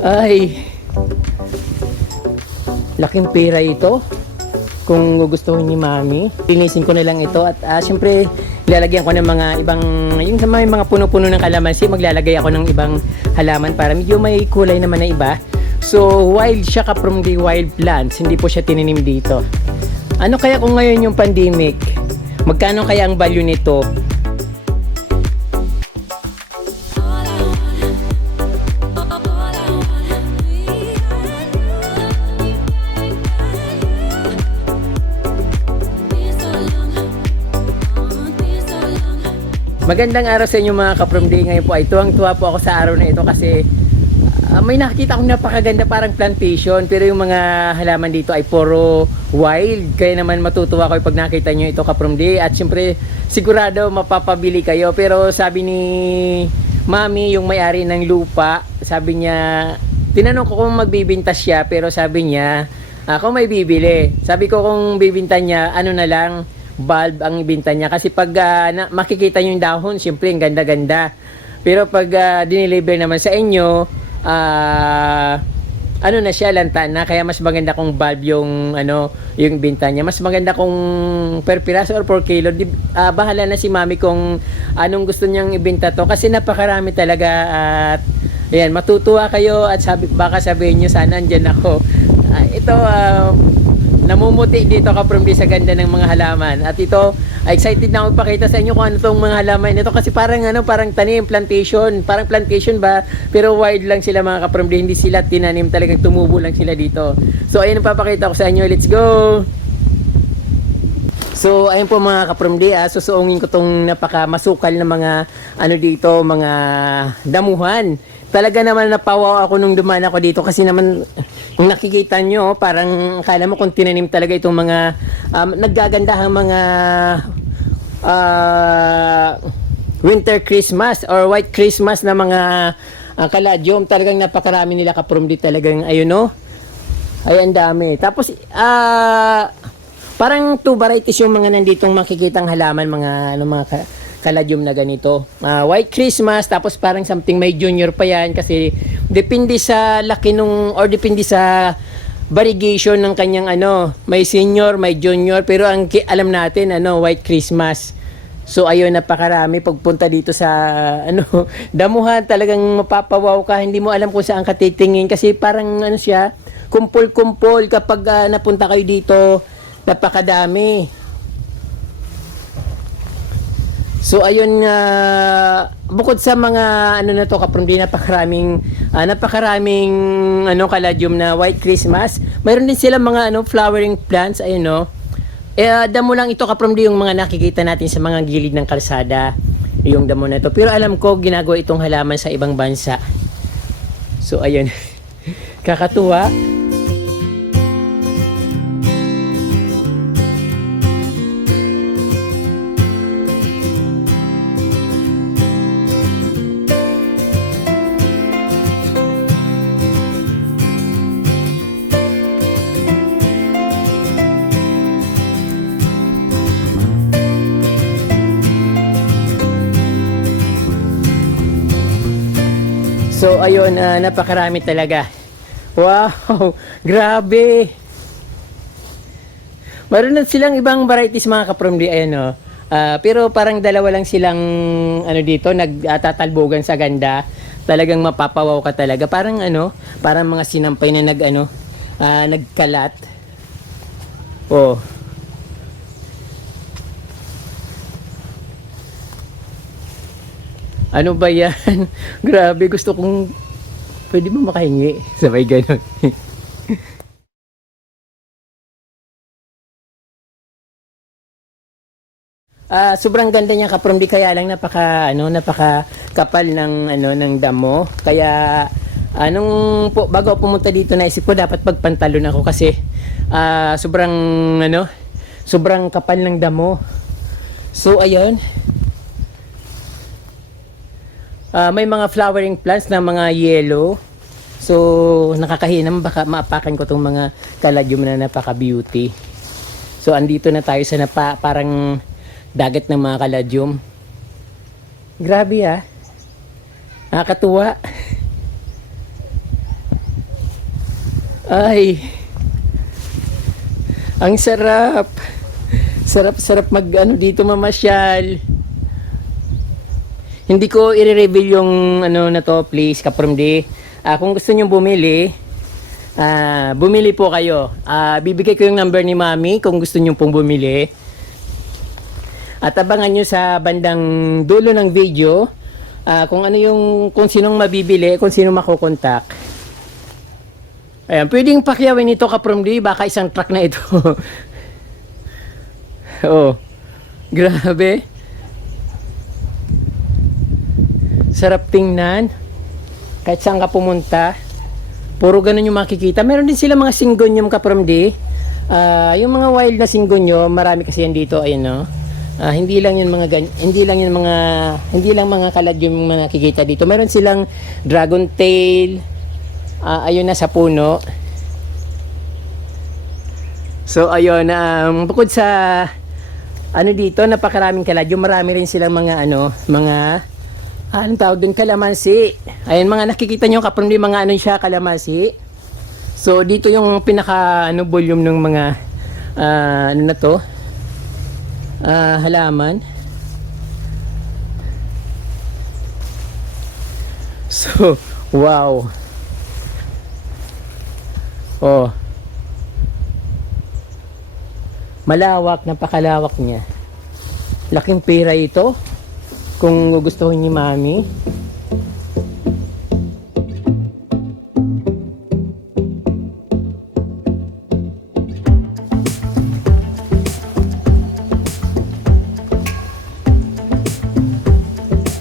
Ay, laking pera ito. Kung gugustuhin ni Mami, linisin ko na lang ito at syempre lalagyan ko ng mga ibang, yung sa mga puno-puno ng kalamansi, maglalagay ako ng ibang halaman para medyo may kulay naman na iba. So wild siya from the wild plants, hindi po siya tininim dito. Ano kaya kung ngayon yung pandemic, magkano kaya ang value nito? Magandang araw sa inyo mga ka-From Day. Ngayon po ay tuwang-tuwa po ako sa araw na ito kasi may nakikita akong napakaganda parang plantation, pero yung mga halaman dito ay puro wild. Kaya naman matutuwa ko pag nakita nyo ito ka-From Day, at syempre sigurado mapapabili kayo. Pero sabi ni Mami, yung may-ari ng lupa, sabi niya, tinanong ko kung magbibinta siya, pero sabi niya kung may bibili. Sabi ko kung bibinta niya, ano na lang, bulb ang ibinta niya, kasi pag makikita nyo yung dahon, syempre ang ganda-ganda, pero pag dineliver naman sa inyo, ano na siya, lanta na. Kaya mas maganda kung bulb yung yung binta niya, mas maganda kung per piraso or per kilo. Bahala na si Mami kung anong gusto niyang ibenta to, kasi napakarami talaga. At ayan, matutuwa kayo at baka sabihin niyo sana andyan ako. Ito namumuti dito ka-From Day sa ganda ng mga halaman. At ito, excited na ako ipakita sa inyo kung ano tong mga halaman ito, kasi parang parang tanim, plantation, parang plantation ba, pero wild lang sila mga ka-From Day, hindi sila tinanim, talagang tumubo lang sila dito. So ayun ang papakita ko sa inyo, let's go. So ayun po mga ka-From Day, susuungin ko tong napakamasukal na mga dito, mga damuhan. Talaga naman napawaw ako nung dumaan ako dito, kasi naman kung nakikita nyo, parang akala mo kung tinanim talaga itong mga naggagandahang mga winter Christmas or white Christmas na mga kaladyom. Talagang napakarami nila ka-From Day, talagang ayun no, ay ang dami. Tapos parang two varieties yung mga nanditong makikitang halaman, mga mga kaladyum na ganito. White Christmas, tapos parang something may junior pa yan, kasi depende sa laki nung, or depende sa variegation ng kanyang may senior, may junior, pero ang alam natin White Christmas. So ayun, napakarami. Pagpunta dito sa damuhan, talagang mapapawaw ka, hindi mo alam kung saan ka titingin, kasi parang siya, kumpol-kumpol. Kapag napunta kayo dito, napakadami. So ayun, bukod sa mga na to ka-From Day, napakaraming kaladyum na White Christmas. Mayroon din sila mga flowering plants, ayun no. Damo lang ito ka-From Day, yung mga nakikita natin sa mga gilid ng kalsada, yung damo na ito. Pero alam ko ginagawa itong halaman sa ibang bansa. So ayun, kakatuwa. So ayun, napakarami talaga. Wow, grabe. Meron na silang ibang varieties mga ka-From Day, ayun pero parang dalawa lang silang dito, nagtatalbogan sa ganda. Talagang mapapawaw ka talaga. Parang parang mga sinampay na nagkalat. Oh. Ano ba yan? Grabe, gusto kong, pwede mo makahingi? Sabay ganun. Sobrang ganda niya ka-From Day, kaya lang napaka kapal ng damo. Kaya bago ako pumunta dito, naisip ko dapat pagpantalon ako, kasi sobrang kapal ng damo. So ayun. May mga flowering plants na mga yellow. So nakakahinam, baka maapakan ko tong mga kaladyum na napaka beauty. So andito na tayo sa parang dagat ng mga kaladyum. Grabe nakakatuwa. Ay, ang sarap. Sarap mag ano dito mamasyal. Hindi ko i-reveal yung ano na to, please, Kaprom D. Kung gusto niyo bumili, bumili po kayo. Bibigay ko yung number ni Mami kung gusto niyo pong bumili. At abangan nyo sa bandang dulo ng video kung ano yung, kung sinong mabibili, kung sinong makukontak. Ayan, pwedeng pakyawin ito, Kaprom D, baka isang truck na ito. Oh, grabe. Sarap tingnan. Kahit saan ka pumunta, puro ganun yung makikita. Meron din sila mga Syngonium, Kaprom D. Yung mga wild na Syngonium, marami kasi yan dito, ayun no. Hindi lang mga kaladyum yung mga nakikita dito. Meron silang dragon tail, ayun na sa puno. So ayun, bukod sa ano dito, napakaraming kaladyum, marami rin silang mga anong tawag dun, kalamansi. Ayun, mga nakikita nyo, Kaprom D, mga ano siya, kalamansi. So dito yung pinaka volume ng mga ano na to, halaman. So wow. Oh, malawak, napakalawak niya. Laking pera ito kung gugustuhin ni Mami.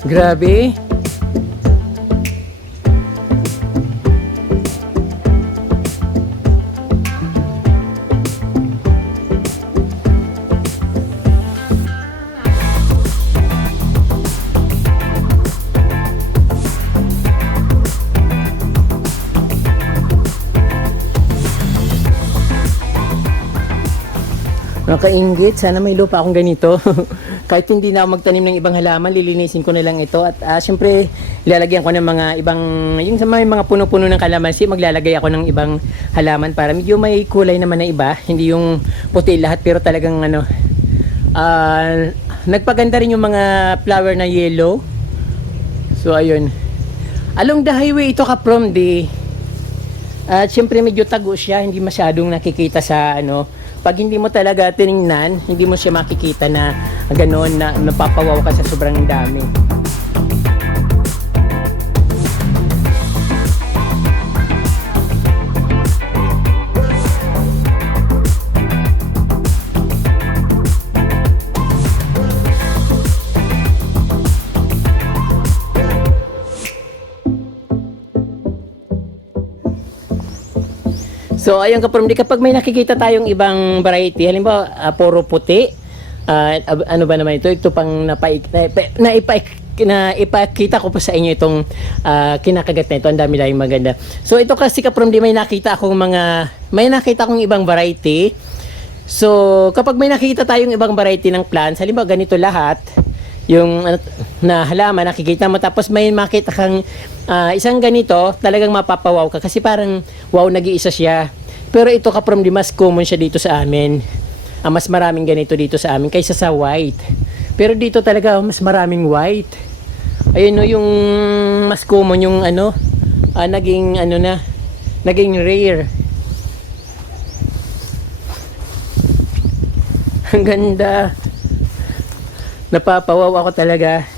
Grabe. Nakainggit, sana may lupa akong ganito. Kahit hindi na ako magtanim ng ibang halaman, lilinisin ko na lang ito. At syempre, ilalagyan ko ng mga ibang, yung sa mga puno-puno ng kalamansi, maglalagay ako ng ibang halaman para medyo may kulay naman na iba. Hindi yung puti lahat, pero talagang nagpaganda rin yung mga flower na yellow. So ayun, along the highway ito, Kaprom D. At syempre medyo tago siya, hindi masyadong nakikita sa pag hindi mo talaga tiningnan, hindi mo siya makikita na gano'n, na napapawaw ka sa sobrang dami. So ayun, Kaprom D, kapag may nakikita tayong ibang variety, halimbawa puro puti, ano ba naman ito? Ito pang ipakita ko pa sa inyo itong kinakagat na ito. Ang dami lang maganda. So ito kasi, Kaprom D, may nakita akong ibang variety. So kapag may nakikita tayong ibang variety ng plants, halimbawa ganito lahat, yung na halaman nakikita mo, tapos may makita kang isang ganito, talagang mapapawaw ka kasi parang wow, nag-iisa siya. Pero ito, Kaprom D, mas common siya dito sa amin. Mas maraming ganito dito sa amin kaysa sa white. Pero dito talaga mas maraming white. Ayun no, yung mas common yung naging rare. Ang ganda. Napapawaw ako talaga.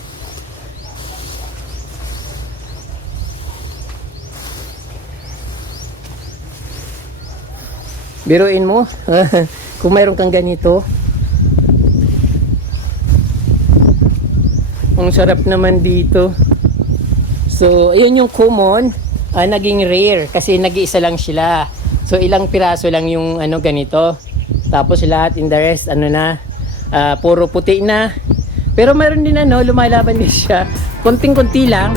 Biruin mo kung mayroon kang ganito. Ang sarap naman dito. So ayun yung common, naging rare kasi nag-iisa lang sila. So ilang piraso lang yung ganito. Tapos lahat in the rest puro puti na. Pero mayroon din lumalaban din siya. Konting-konti lang.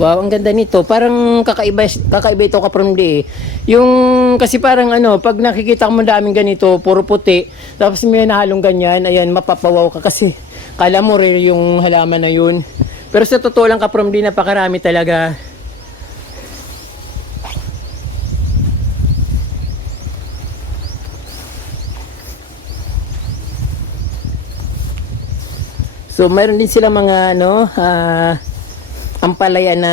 Wow, ang ganda nito. Parang kakaiba ito ka-from eh. Yung kasi parang ano, pag nakikita mo daming ganito, puro puti, tapos may nahalong ganyan, ayan, mapapawaw ka kasi kala mo rare yung halaman na yun. Pero sa totoo lang ka-from napakarami talaga. So mayroon din sila mga ano, ampalaya na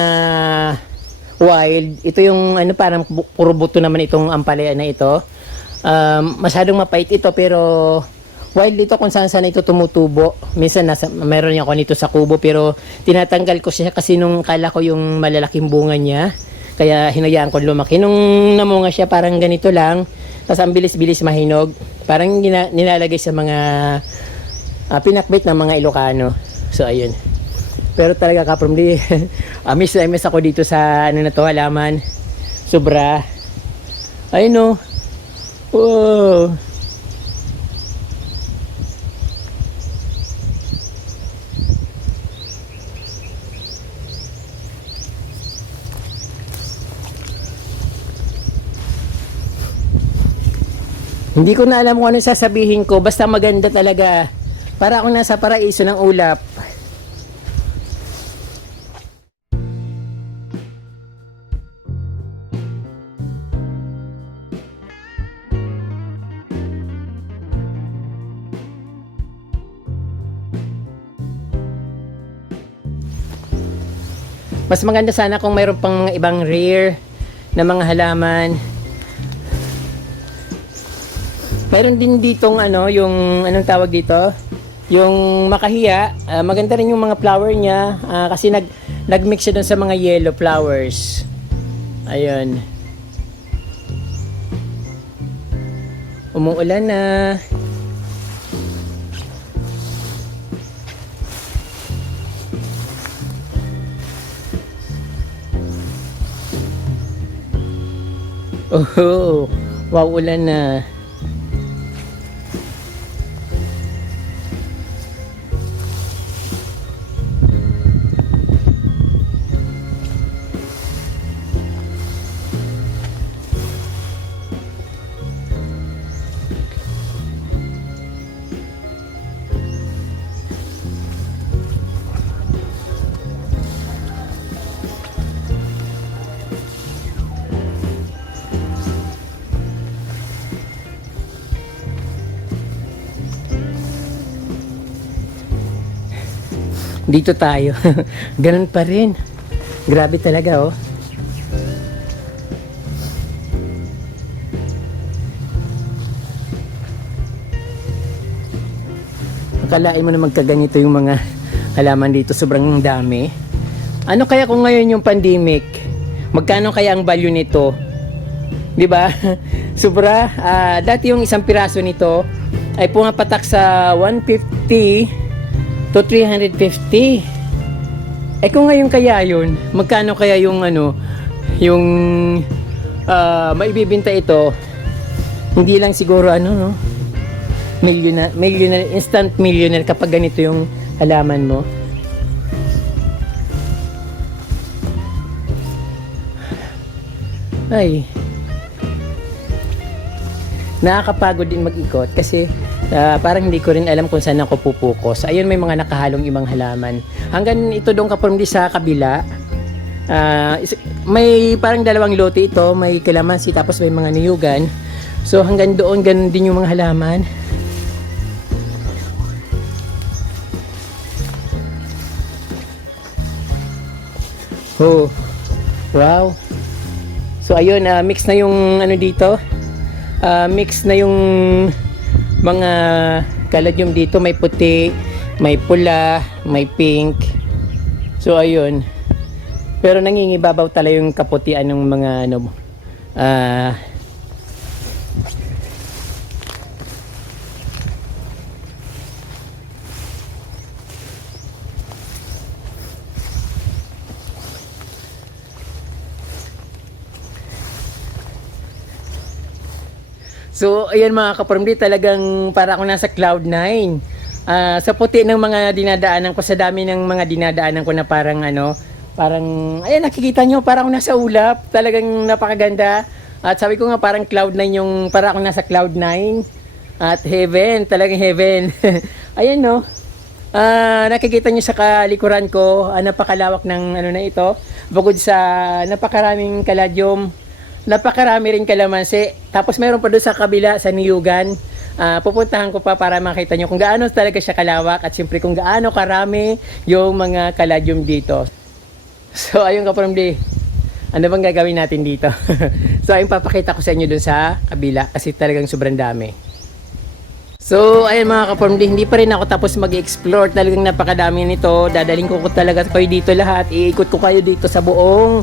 wild. Ito yung ano, parang puro buto naman itong ampalaya na ito. Masyadong mapait ito pero wild ito kung saan saan ito tumutubo. Minsan meron niya ako nito sa kubo pero tinatanggal ko siya kasi nung kala ko yung malalaking bunga niya. Kaya hinayaan ko lumaki. Nung namunga siya parang ganito lang. Tapos ang bilis-bilis mahinog. Parang nilalagay sa mga pinakbit ng mga Ilocano. So ayun. Pero talaga ka-from miss na miss ako dito sa ano na to, halaman. Sobra. Ayun no. Wow. Hindi ko na alam kung ano sasabihin ko. Basta maganda talaga. Para ako nasa paraiso ng ulap. Mas maganda sana kung mayroon pang mga ibang rare na mga halaman. Mayroon din ditong ano, yung anong tawag dito? Yung makahiya. Maganda rin yung mga flower niya kasi nagmix siya dun sa mga yellow flowers. Ayun. Umuulan na. Oh, wow, ulan na. Dito tayo. Ganun pa rin. Grabe talaga oh. Akalain mo na magkaganito yung mga halaman dito. Sobrang dami. Ano kaya kung ngayon yung pandemic? Magkano kaya ang value nito? 'Di ba? Sobra. Dati yung isang piraso nito ay pumapatak sa 150 to 350. Kung ngayon kaya yun, magkano kaya yung ano, yung maibibenta ito? Hindi lang siguro ano, no? Millionaire, instant millionaire kapag ganito yung halaman mo. Ay, nakakapagod din mag-ikot kasi parang hindi ko rin alam kung saan ako pupukus. Ayun, may mga nakahalong ibang halaman. Hanggang ito doon ka-from sa kabila. May parang dalawang lote ito. May kalamansi tapos may mga niyugan. So hanggang doon ganun din yung mga halaman. Oh, wow. So ayun, mix na yung ano dito. Mix na yung mga kaladyum dito. May puti, may pula, may pink. So ayun. Pero nangingibabaw talaga yung kaputian ng mga ano, So, ayan mga ka-farmdi, talagang para ako nasa Cloud9. Sa puti ng mga dinadaanan ko, sa dami ng mga dinadaanan ko na parang ano, Parang, ayan, nakikita nyo, parang nasa ulap. Talagang napakaganda. At sabi ko nga, parang cloud 9 yung, parang ako nasa cloud 9. At heaven, talagang heaven. Ayan, no. Nakikita nyo sa kalikuran ko, napakalawak ng ano na ito. Bukod sa napakaraming kaladyom, napakarami rin kalamansi. Tapos meron pa doon sa kabila, sa Niyugan. Pupuntahan ko pa para makita nyo kung gaano talaga siya kalawak at siyempre kung gaano karami yung mga kaladyom dito. So ayun ka from the, ano bang gagawin natin dito? So ayun, papakita ko sa inyo dun sa kabila kasi talagang sobrang dami. So ayun mga ka-formd, hindi pa rin ako tapos mag-explore. Talagang napakadami nito. Dadaling ko talaga kayo dito lahat. Iikot ko kayo dito sa buong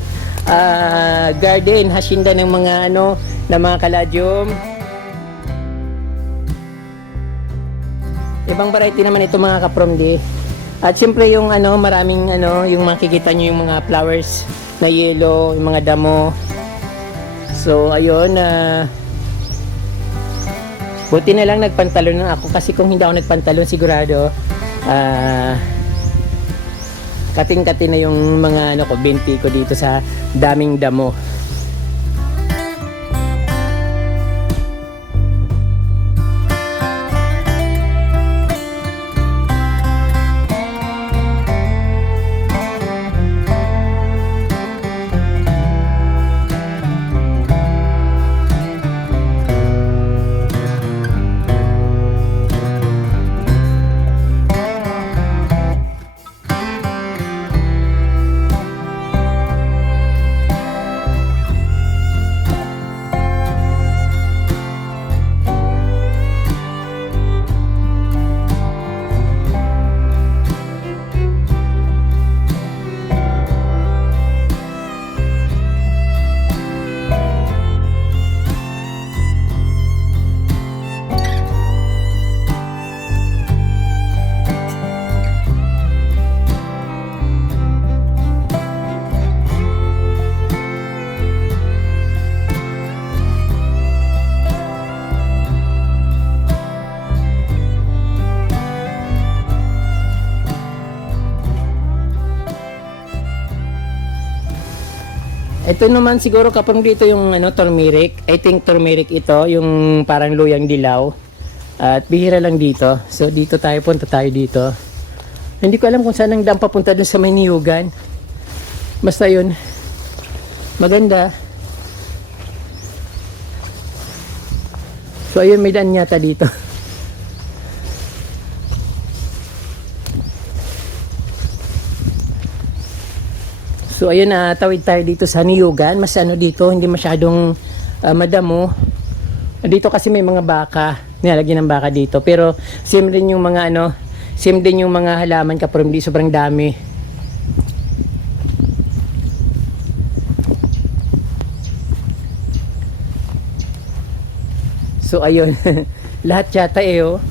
garden, hacienda ng mga ano, ng mga kaladyom. Ibang variety naman ito mga ka-formd. At siyempre yung ano, maraming ano, yung makikita nyo yung mga flowers na yellow, yung mga damo. So ayun, buti na lang nagpantalon na ako kasi kung hindi ako nagpantalon sigurado kating-kati na yung mga ano ko, binti ko dito sa daming damo. Ito naman siguro kapag dito yung ano, turmeric. I think turmeric ito, yung parang luyang dilaw. At bihira lang dito. So dito tayo, punta tayo dito. Hindi ko alam kung saan ang dam papunta dun sa may Niyugan. Basta yun. Maganda. So ayun, may daan yata dito. So ayun, tawid tayo dito sa Niyugan. Mas ano dito, hindi masyadong madamo. Dito kasi may mga baka, nilalagyan ng baka dito. Pero same din yung mga ano, same din yung mga halaman kapag hindi sobrang dami. So ayun, lahat yata oh.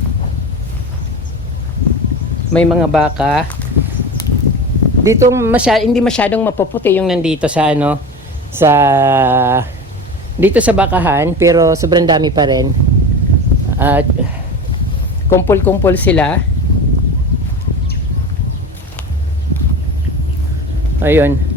May mga baka. Dito hindi masyadong mapuputi yung nandito sa ano, sa dito sa bakahan, pero sobrang dami pa rin. At kumpul-kumpul sila. Ayun.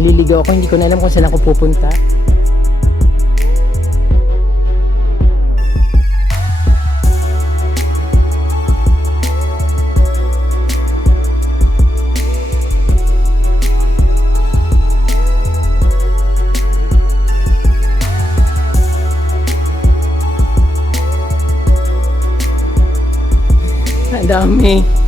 Naliligaw ako, hindi ko na alam kung saan ako pupunta. Ang dami.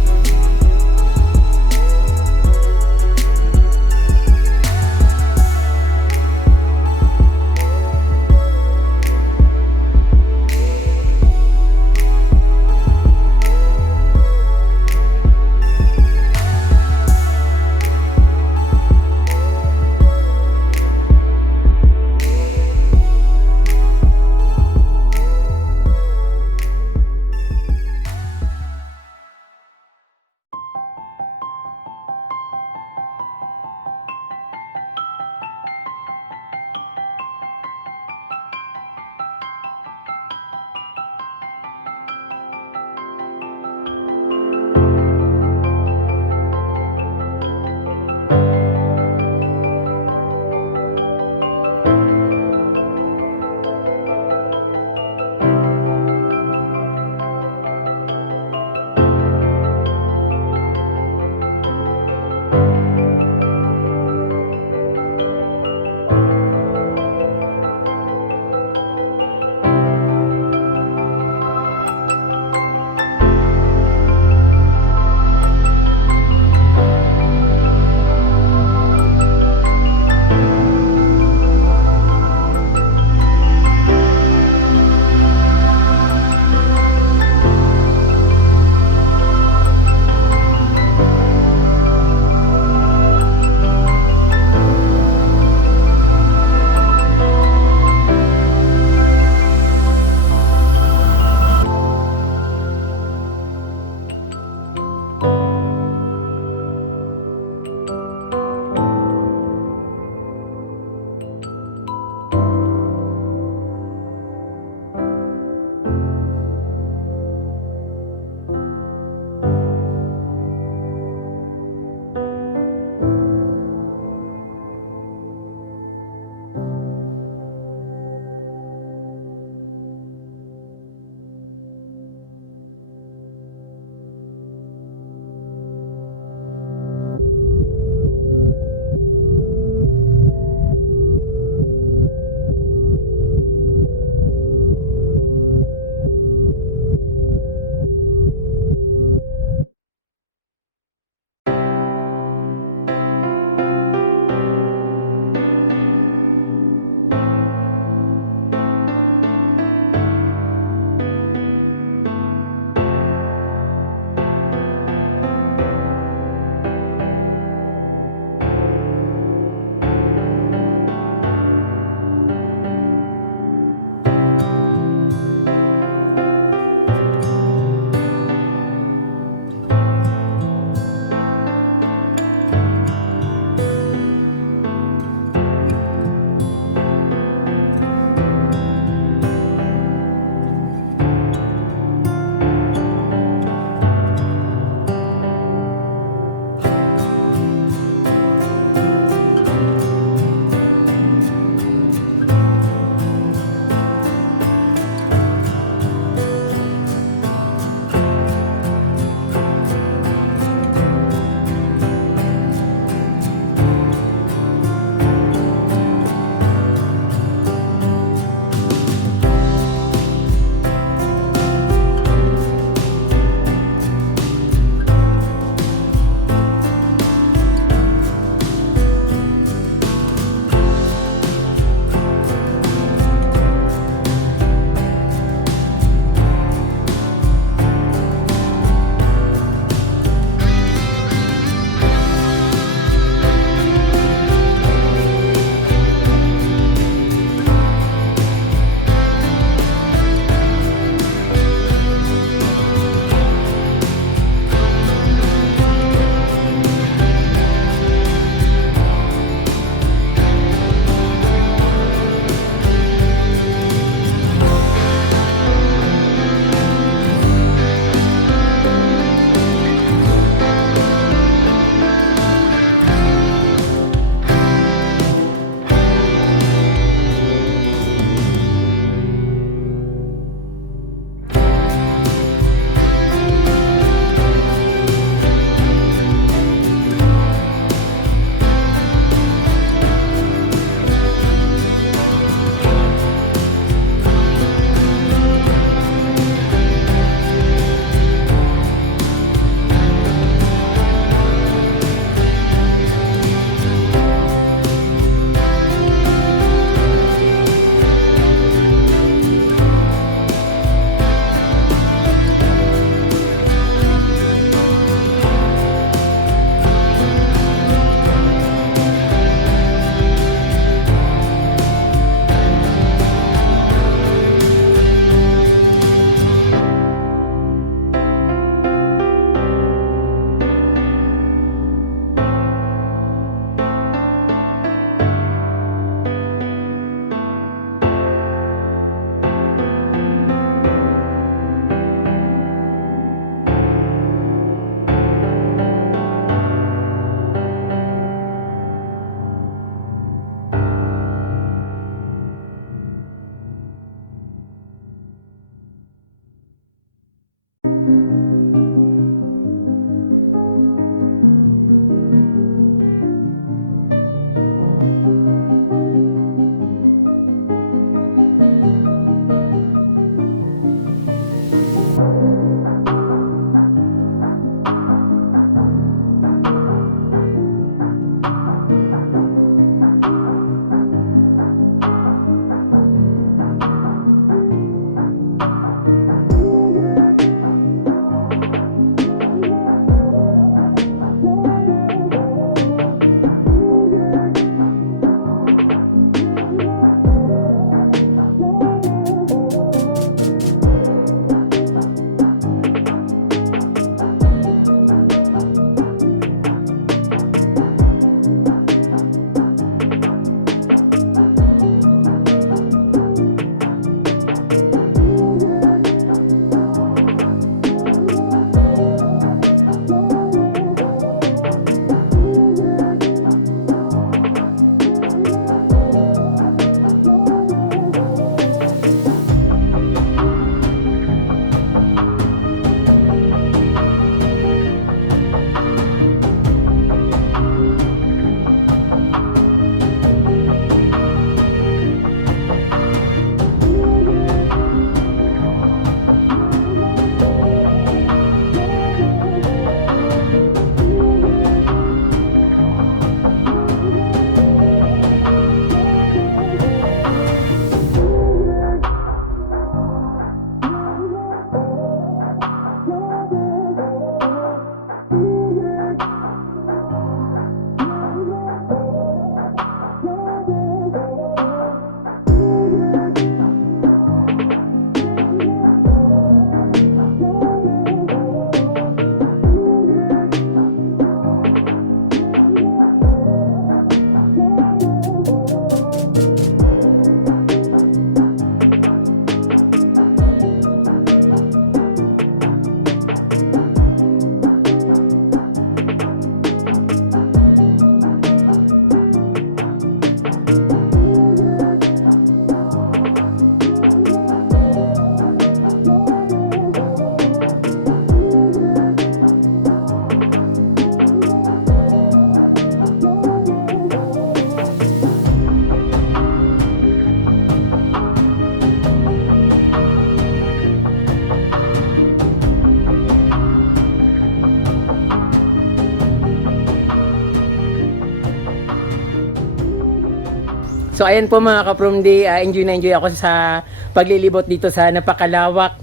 So ayan po mga ka-Promdi, enjoy na enjoy ako sa paglilibot dito sa napakalawak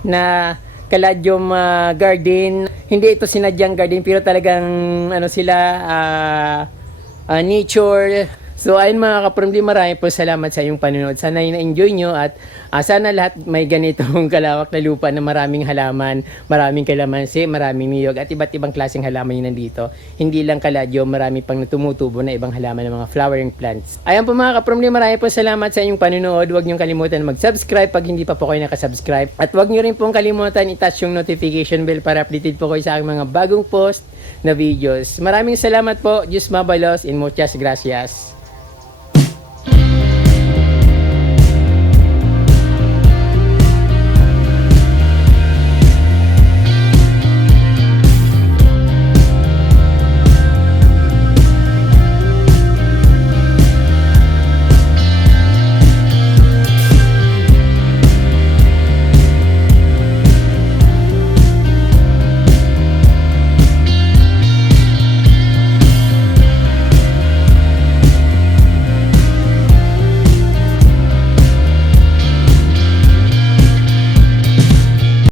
na Caladium garden. Hindi ito sinadyang garden pero talagang ano sila nature. So ayun mga ka-Promdi, marami po salamat sa iyong panonood. Sana na-enjoy nyo at sana lahat may ganitong kalawak na lupa na maraming halaman, maraming kalamansi, maraming niyog at iba't ibang klaseng halaman yun nandito. Hindi lang kaladyo, marami pang tumutubo na ibang halaman ng mga flowering plants. Ayan po mga ka-Promdi, marami po salamat sa inyong panonood. Huwag niyong kalimutan mag-subscribe pag hindi pa po kayo nakasubscribe. At huwag niyo rin pong kalimutan i-touch yung notification bell para updated po kayo sa aking mga bagong post na videos. Maraming salamat po. Diyos mabalos and muchas gracias.